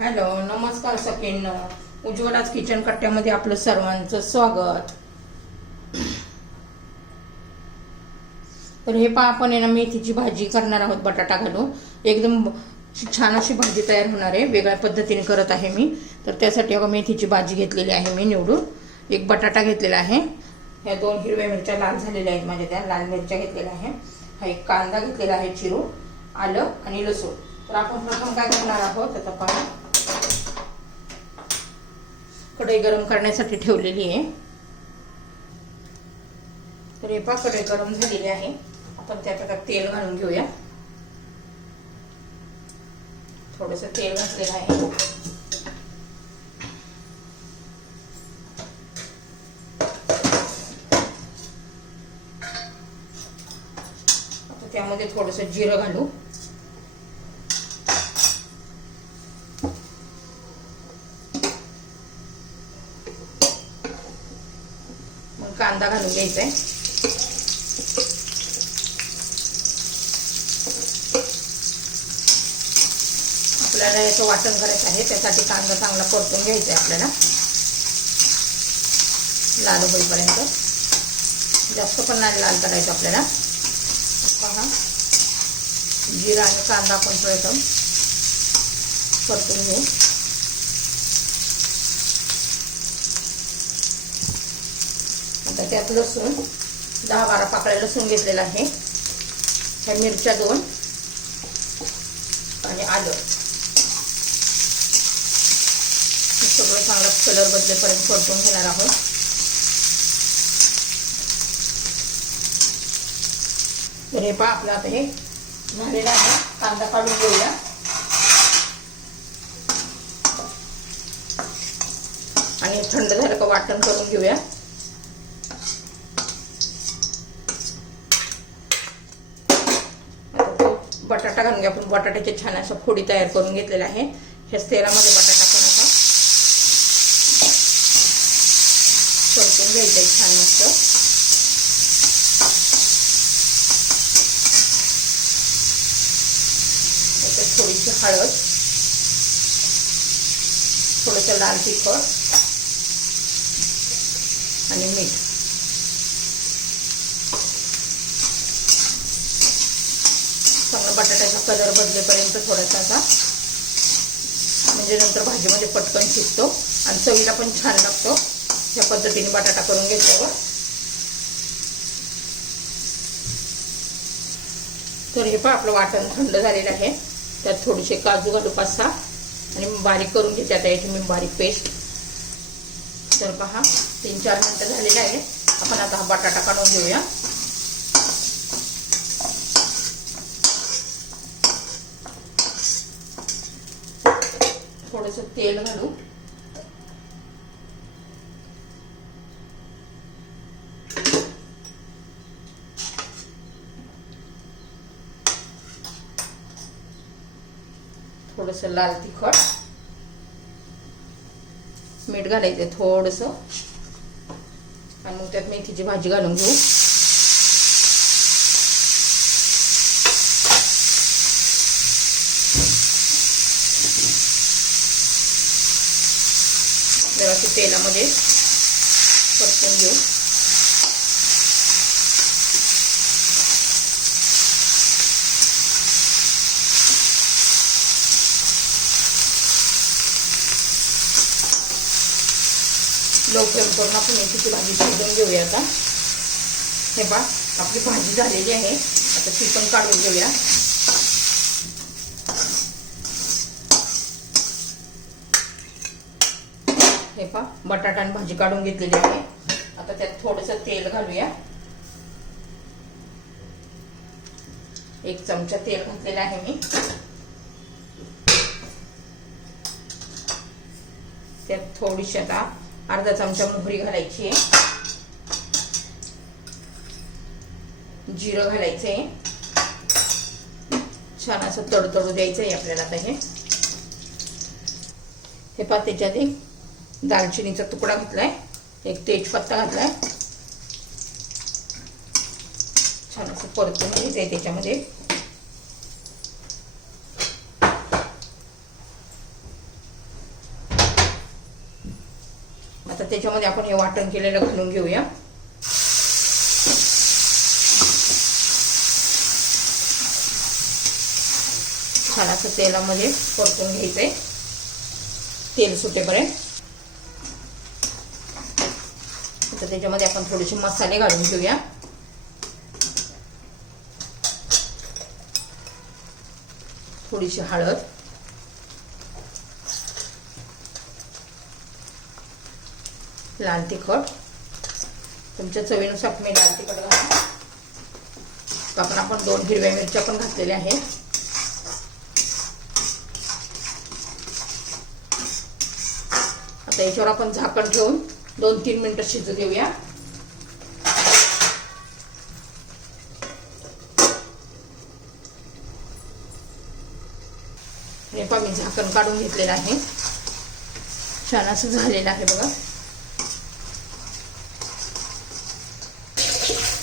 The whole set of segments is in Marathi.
हॅलो नमस्कार सखीन. उज्ज्वलाच किचन कट्ट्यामध्ये आपलं सर्वांचं स्वागत. तर हे पहा आपण आहे ना मेथीची भाजी करणार आहोत बटाटा घालून. एकदम छान अशी भाजी तयार होणार आहे. वेगळ्या पद्धतीने करत आहे मी. तर त्यासाठी अगं मेथीची भाजी घेतलेली आहे मी निवडून. एक बटाटा घेतलेला आहे. ह्या दोन हिरव्या मिरच्या लाल झालेल्या आहेत माझ्या त्या. लाल मिरच्या घेतलेल्या आहे. हा एक कांदा घेतलेला आहे चिरून आलं आणि लसूण. तर आपण प्रथम काय करणार आहोत? आता पहा. कढई गरम करण्यासाठी ठेवलेली आहे. तर हे कढई गरम झालेली आहे. आपण त्यात आता तेल घालून घेऊया. थोडस तेल घातलेलं आहे. त्यामध्ये थोडस जिरं घालू. कांदा घालून घ्यायचा आहे आपल्याला याचं वाटण करायचं आहे त्यासाठी कांदा चांगला परतून घ्यायचा आहे आपल्याला. लाल होईपर्यंत. जास्त पण नाही लाल करायचं आपल्याला. पहा जिरा आणि कांदा आपण प्रथम परतून घेऊ. आता त्यात लसूण दहा बारा पाकळ्या लसूण घेतलेला आहे. ह्या मिरच्या दोन आणि आलं. सगळं चांगला कलर बदलेपर्यंत परतून घेणार आहोत. तर हे पहा आपलं आता हे झालेलं आहे. कांदा काढून घेऊया. आणि थंड झालं का वाटण करून घेऊया आता तो बटाटा घालून घ्या. आपण बटाट्याचे छान असं फोडी तयार करून घेतलेला आहे. ह्याच तेलामध्ये बटाटा पण आता परतून घ्यायचा आहे छान मस्त. त्याच्यात थोडीशी हळद थोडंसं लाल तिखट आणि मीठ चांगला बटाट्याचा कलर बदलेपर्यंत थोडासा असा म्हणजे नंतर भाजीमध्ये पटकन शिजतो आणि चवीला पण छान लागतो. ह्या पद्धतीने बटाटा करून घेतल्यावर तर हे पण आपलं वाटण थंड झालेलं आहे. त्यात थोडेसे काजू घालू पाच सहा आणि बारीक करून घेते आता याची मी बारीक पेस्ट. तर पहा तीन चार मिनटं झालेले आहे. आपण आता हा बटाटा काढून घेऊया. थोडस तेल घालू. थोडस लाल तिखट. मीठ घालायचं थोडस. आणि मग त्यात मेथीची भाजी घालून घेऊ. जराशी तेलामध्ये परतून घेऊ. लो फ्लेम करून आपण मेथीची भाजी शिजवून घेऊया आता. हे पहा आपली भाजी झालेली आहे. आता ती पण काढून घेऊया. पहा बटाटा आणि भाजी काढून घेतलेली आहे. आता त्यात थोडस तेल घालूया. एक चमचा तेल घातलेला आहे मी. त्यात थोडीशी आता अर्धा चमचा मोहरी घालायची आहे. जिरं घालायचंय छान असं तडतडू द्यायचं आहे आपल्याला आता हे. हे पहा त्याच्यात एक दालचिनीचा तुकडा घातलाय. एक तेजपत्ता घातलाय. छान असं परतून घ्यायचं त्याच्यामध्ये. आता त्याच्यामध्ये आपण हे वाटण केलेलं घालून घेऊया. छान असं तेलामध्ये परतून घ्यायचंय. तेल सुटेपर्यंत. त्याच्यामध्ये आपण थोडेसे मसाले घालून घेऊया. थोडीशी हळद. लाल तिखट. तुमच्या चवीनुसार तुम्ही लाल तिखट घाला. आपण आपण दोन हिरव्या मिरच्या पण घातलेल्या आहेत. आता याच्यावर आपण झाकण ठेवून दोन तीन मिनटं शिजू देऊया हे पहा मी झाकण काढून घेतलेलं आहे. छान असं झालेलं आहे बघा.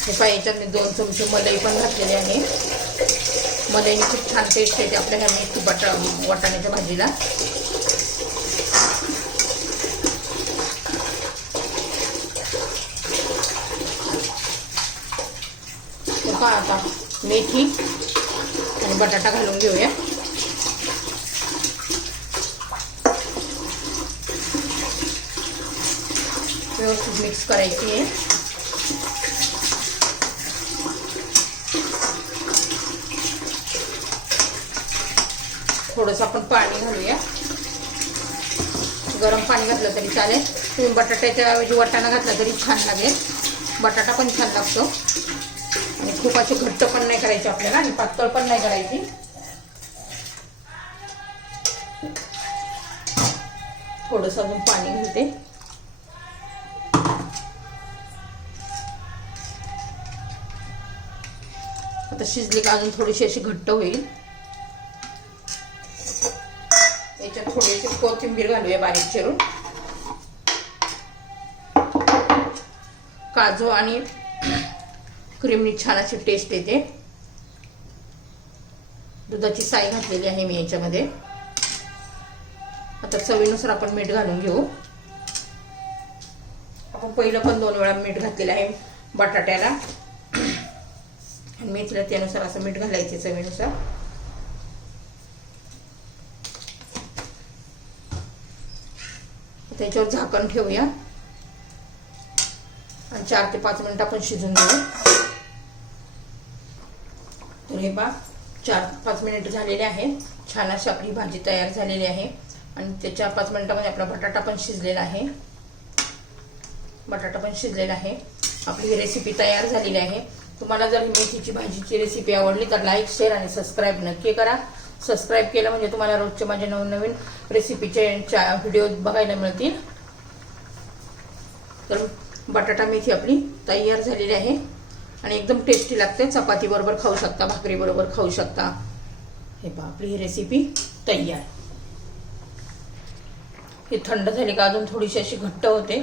हे पहा याच्यात मी दोन चमचे मलाई पण घातलेले आहे. मलाईने खूप छान टेस्ट येते आपल्या ह्या मेथी बटा वाटाण्याच्या भाजीला. हे आता. मेथी आणि बटाटा घालून घेऊया. व्यवस्थित मिक्स करायची आहे. थोडंसं आपण पाणी घालूया. गरम पाणी घातलं तरी चालेल. तुम्ही बटाट्याच्या ऐवजी वाटाणा घातला तरी छान लागेल. बटाटा पण छान लागतो. आणि खूप असे घट्ट पण नाही करायचे आपल्याला आणि पातळ पण नाही करायची. थोडंसं अजून पाणी घालते. आता शिजली का अजून थोडीशी अशी घट्ट होईल. याच्यात थोडीशी कोथिंबीर घालूया बारीक चिरून. काजू आणि क्रीमनी छान अशी टेस्ट येते. दुधाची साय घातलेली आहे मी याच्यामध्ये. आता चवीनुसार आपण मीठ घालून घेऊ. आपण पहिलं पण दोन वेळा मीठ घातलेलं आहे बटाट्याला. आणि मेथीला त्यानुसार असं मीठ घालायचे चवीनुसार. त्याच्यावर झाकण ठेवूया. आणि चार ते पाच मिनिट आपण शिजून घेऊ. तर हे पा चार पाच मिनिट झालेले आहे. छान अशी आपली भाजी तयार झालेली आहे. आणि त्या चार पाच मिनिटामध्ये आपला बटाटा पण शिजलेला आहे. बटाटा पण शिजलेला आहे. आपली ही रेसिपी तयार झालेली आहे. तुम्हाला जर मेथीची भाजीची रेसिपी आवडली तर लाईक शेअर आणि सबस्क्राईब नक्की करा. सबस्क्राईब केलं म्हणजे तुम्हाला रोजचे माझे नवनवीन रेसिपीचे व्हिडिओ बघायला मिळतील. तर बटाटा मेथी आपली तयार झालेली आहे. आणि एकदम टेस्टी लागते. चपाती बरोबर खाऊ शकता भाकरी बरोबर खाऊ शकता. हे पहा आपली ही रेसिपी तयार. ही थंड झाली का अजून थोडीशी अशी घट्ट होते.